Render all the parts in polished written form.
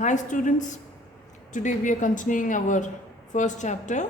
Hi students, today we are continuing our first chapter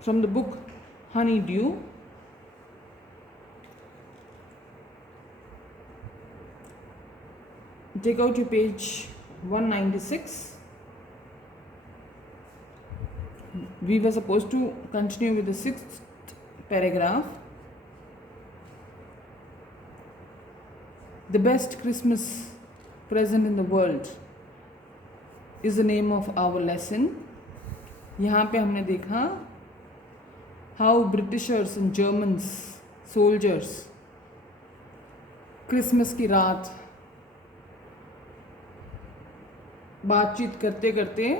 from the book Honeydew. Take out your page 196. We were supposed to continue with the sixth paragraph. The best Christmas present in the world is the name of our lesson. यहाँ पे हमने देखा how Britishers and Germans soldiers Christmas की रात बातचीत करते करते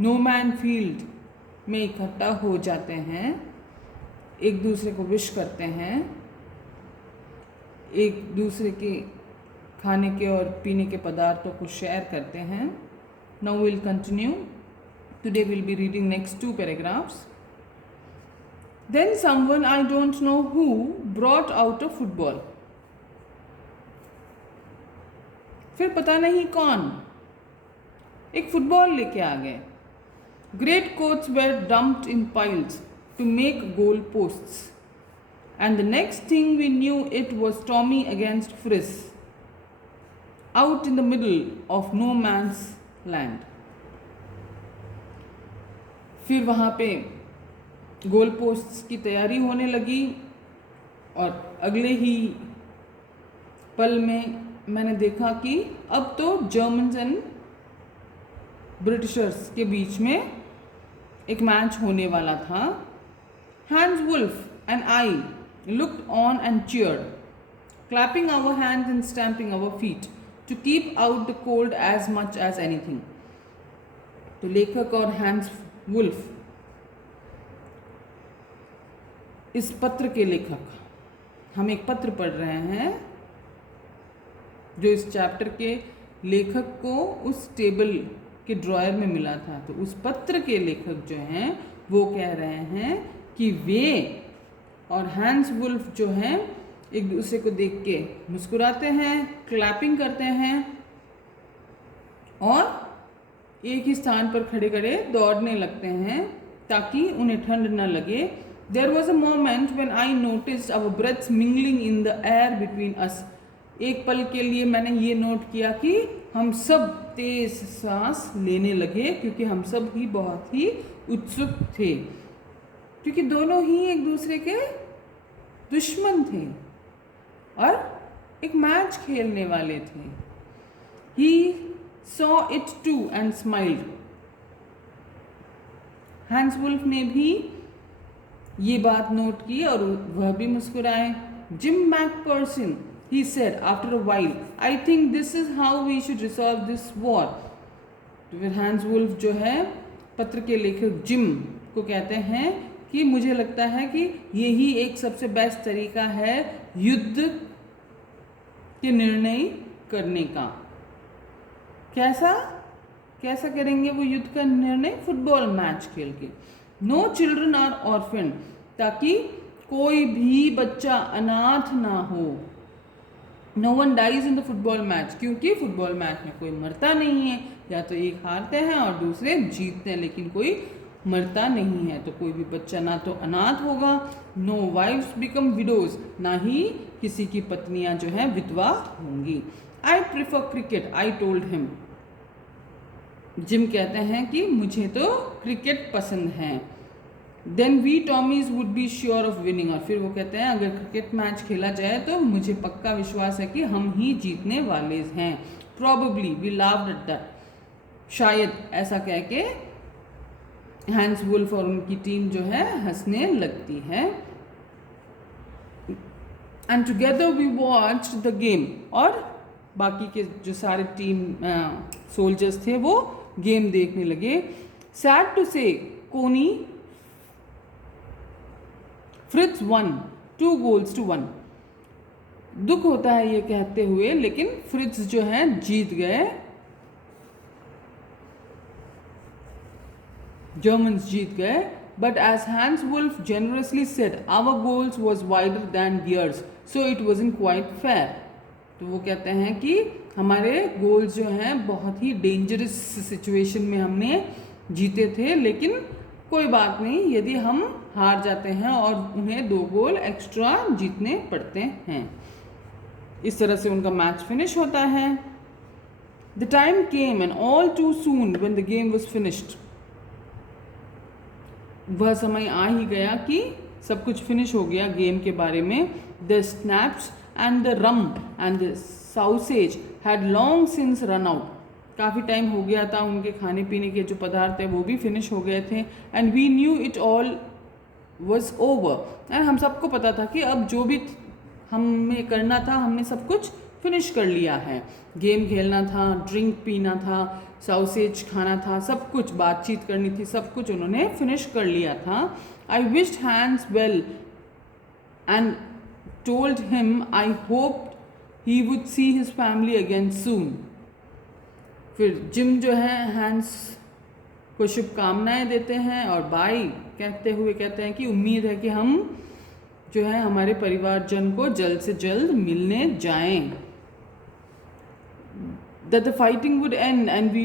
no man field में इकट्ठा हो जाते हैं, एक दूसरे को विश करते हैं, एक दूसरे के खाने के और पीने के पदार्थों को शेयर करते हैं. Now will continue. Today will be reading next 2 paragraphs. Then someone I don't know who brought out a football. फिर पता नहीं कौन एक फुटबॉल लेके आ गए. Great coats were dumped in piles to make goal posts. And the next thing we knew, it was Tommy against Frizz, out in the middle of no man's land. फिर वहाँ पे गोल पोस्ट्स की तैयारी होने लगी और अगले ही पल में मैंने देखा कि अब तो जर्मन्स एंड ब्रिटिशर्स के बीच में एक मैच होने वाला था. Hans Wolf and I looked on and cheered, clapping our hands and stamping our feet to keep out the cold as much as anything. तो लेखक और हैंस वुल्फ इस पत्र के लेखक, हम एक पत्र पढ़ रहे हैं जो इस चैप्टर के लेखक को उस टेबल के ड्रॉयर में मिला था. तो उस पत्र के लेखक जो हैं वो कह रहे हैं कि वे और हैंस वुल्फ जो हैं एक दूसरे को देख के मुस्कुराते हैं, क्लैपिंग करते हैं और एक ही स्थान पर खड़े खड़े दौड़ने लगते हैं ताकि उन्हें ठंड न लगे. There was a moment when I noticed our breaths mingling in the air between us. एक पल के लिए मैंने ये नोट किया कि हम सब तेज सांस लेने लगे क्योंकि हम सब ही बहुत ही उत्सुक थे, क्योंकि दोनों ही एक दूसरे के दुश्मन थे और एक मैच खेलने वाले थे. He saw it too and smiled. Hans Wolf ने भी ये बात नोट की और वह भी मुस्कुराए. Jim McPherson, he said after a while, I think this is how we should resolve this war. तो फिर हैंस वुल्फ जो है पत्र के लेखक जिम को कहते हैं कि मुझे लगता है कि यही एक सबसे बेस्ट तरीका है युद्ध के निर्णय करने का. कैसा करेंगे वो युद्ध का निर्णय? फुटबॉल मैच खेल के. नो चिल्ड्रन आर ऑर्फन, ताकि कोई भी बच्चा अनाथ ना हो. No one dies in the football match, क्योंकि फुटबॉल मैच में कोई मरता नहीं है. या तो एक हारते हैं और दूसरे जीतते हैं, लेकिन कोई मरता नहीं है. तो कोई भी बच्चा ना तो अनाथ होगा, नो वाइफ्स बिकम विडोज, ना ही किसी की पत्नियां जो है विधवा होंगी. I prefer cricket, I told him. Jim कहते हैं कि मुझे तो क्रिकेट पसंद है. Then we Tommies would be sure of winning. और फिर वो कहते हैं अगर क्रिकेट मैच खेला जाए तो मुझे पक्का विश्वास है कि हम ही जीतने वाले हैं. Probably we laughed at that. शायद ऐसा कह के हैंस वुल्फ और उनकी टीम जो है हंसने लगती है. And together we watched the game. और बाकी के जो सारे टीम सोल्जर्स थे वो गेम देखने लगे. सैड टू से कोनी फ्रिट्ज वन 2 goals to 1. दुख होता है ये कहते हुए, लेकिन फ्रिट्ज जो है जीत गए, जर्मन्स जीत गए. But as Hans Wolf generously said, our goals was wider than theirs, so it wasn't quite fair. तो वो कहते हैं कि हमारे गोल्स जो हैं बहुत ही डेंजरस सिचुएशन में हमने जीते थे, लेकिन कोई बात नहीं यदि हम हार जाते हैं और उन्हें 2 गोल एक्स्ट्रा जीतने पड़ते हैं। इस तरह से उनका मैच फिनिश होता है। The time came and all too soon when the game was finished. वह समय आ ही गया कि सब कुछ फिनिश हो गया गेम के बारे में। The snaps and the rum and the साउसेज had long since run out. काफ़ी टाइम हो गया था, उनके खाने पीने के जो पदार्थ है वो भी फिनिश हो गए थे। And we knew it all was over. एंड हम सबको पता था कि अब जो भी हमें करना था हमने सब कुछ फिनिश कर लिया है। गेम खेलना था, ड्रिंक पीना था, सॉसेज खाना था, सब कुछ बातचीत करनी थी, सब कुछ उन्होंने फिनिश कर लिया था। I wished Hans well and told him I hope he would see his family again soon. फिर जिम जो है हैंस को शुभकामनाएं देते हैं और बाय कहते हुए कहते हैं कि उम्मीद है कि हम जो है हमारे परिवारजन को जल्द से जल्द मिलने जाएं। That the fighting would end and we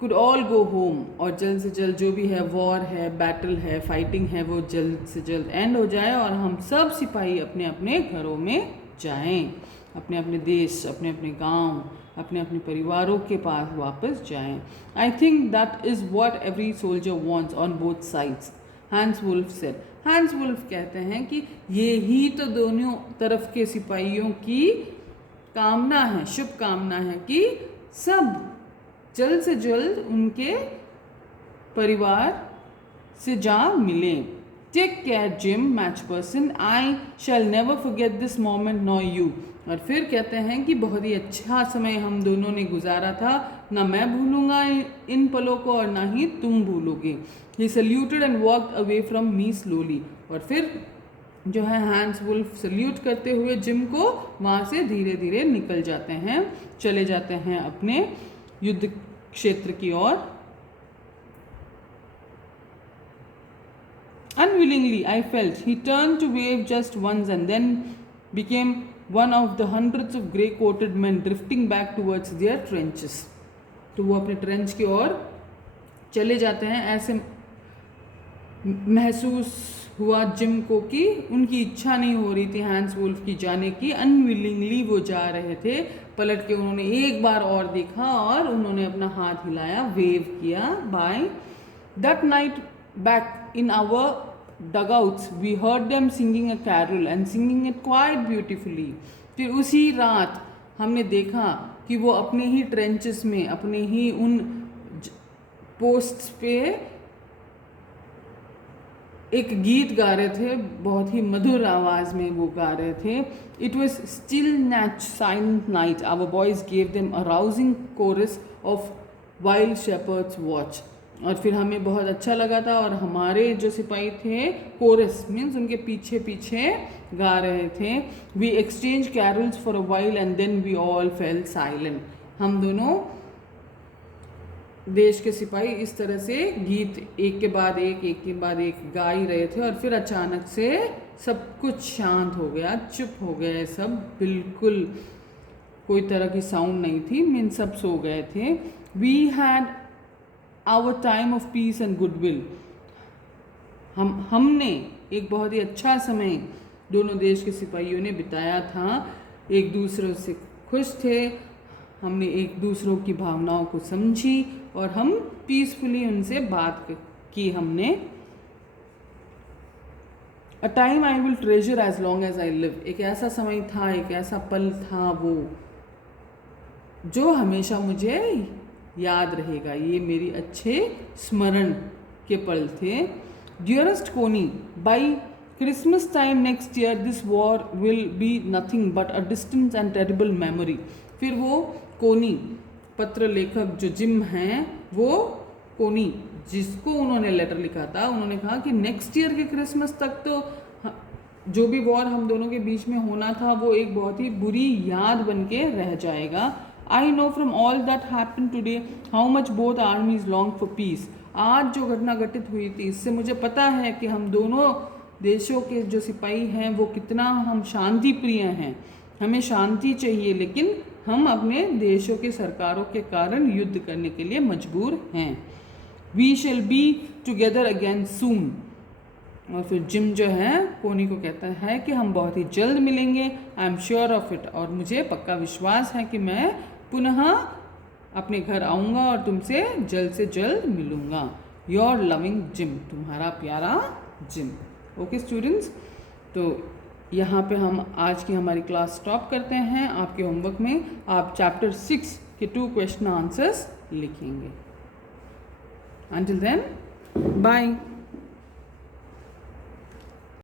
could all go home। और जल्द से जल्द जो भी है वॉर है, बैटल है, फाइटिंग है, वो जल्द से जल्द एंड हो जाए और हम सब सिपाही अपने अपने घरों में जाएं, अपने अपने देश, अपने अपने गांव, अपने अपने परिवारों के पास वापस जाएं। I think that is what every soldier wants on both sides, Hans Wolf said. Hans Wolf कहते हैं कि ये ही तो दोनों तरफ के सिपाहियों की कामना है, शुभकामना है कि सब जल्द से जल्द उनके परिवार से जा मिलें। Take care Jim, match person, I shall never forget this moment nor you. और फिर कहते हैं कि बहुत ही अच्छा समय हम दोनों ने गुजारा था, ना मैं भूलूंगा इन पलों को और ना ही तुम भूलोगे। He saluted and walked away from me slowly. और फिर जो है हैंस वुल्फ सल्यूट करते हुए जिम को वहाँ से धीरे धीरे निकल जाते हैं, चले जाते हैं अपने युद्ध क्षेत्र की ओर। Unwillingly, I felt he turned to wave just once and then became one of the hundreds of grey-coated men drifting back towards their trenches। तो वो अपने ट्रेंच की ओर चले जाते हैं। ऐसे महसूस हुआ जिम को कि उनकी इच्छा नहीं हो रही थी हैंस वुल्फ की जाने की। अनविलिंगली वो जा रहे थे। पलट के उन्होंने एक बार और देखा और उन्होंने अपना हाथ हिलाया, वेव किया bye. That night back in our dugouts we heard them singing a carol and singing it quite beautifully। फिर उसी रात हमने देखा कि वो अपने ही ट्रेंचेस में, अपने ही उन पोस्ट्स पे एक गीत गा रहे थे, बहुत ही मधुर आवाज़ में वो गा रहे थे। It was still natch silent night, our boys gave them a rousing chorus of wild shepherds watch. और फिर हमें बहुत अच्छा लगा था और हमारे जो सिपाही थे कोरस मीन्स उनके पीछे पीछे गा रहे थे। We exchange carols for a while and then we all fell silent. हम दोनों देश के सिपाही इस तरह से गीत एक के बाद एक गा ही रहे थे और फिर अचानक से सब कुछ शांत हो गया, चुप हो गए सब, बिल्कुल कोई तरह की साउंड नहीं थी, मीन सब सो गए थे। We had our time of peace and goodwill. हमने एक बहुत ही अच्छा समय दोनों देश के सिपाहियों ने बिताया था, एक दूसरे से खुश थे, हमने एक दूसरों की भावनाओं को समझी और हम पीसफुली उनसे बात की हमने। A time I will treasure as long as I live. एक ऐसा समय था, एक ऐसा पल था वो जो हमेशा मुझे याद रहेगा, ये मेरी अच्छे स्मरण के पल थे। डियरेस्ट कोनी, by Christmas time next year this war will be nothing but a distant and terrible memory. फिर वो कोनी पत्र लेखक जो जिम हैं, वो कोनी जिसको उन्होंने लेटर लिखा था, उन्होंने कहा कि नेक्स्ट ईयर के क्रिसमस तक तो जो भी वॉर हम दोनों के बीच में होना था वो एक बहुत ही बुरी याद बन के रह जाएगा। I know from all that happen today how much both आर्मीज long for piece. आज जो घटना घटित हुई थी इससे मुझे पता है कि हम दोनों देशों के जो सिपाही हैं वो कितना हम शांति प्रिय हैं हमें शांति चाहिए, लेकिन हम अपने देशों के सरकारों के कारण युद्ध करने के लिए मजबूर हैं। We shall be together again soon. और फिर जिम जो है कोनी को कहता है कि हम बहुत ही जल्द मिलेंगे, I am sure of it, और मुझे पक्का विश्वास है कि मैं पुनः अपने घर आऊँगा और तुमसे जल्द से जल्द मिलूँगा। योर लविंग जिम, तुम्हारा प्यारा जिम। ओके स्टूडेंट्स, तो यहाँ पे हम आज की हमारी क्लास स्टॉप करते हैं। आपके होमवर्क में आप चैप्टर 6 के 2 क्वेश्चन आंसर्स लिखेंगे। Until then, bye.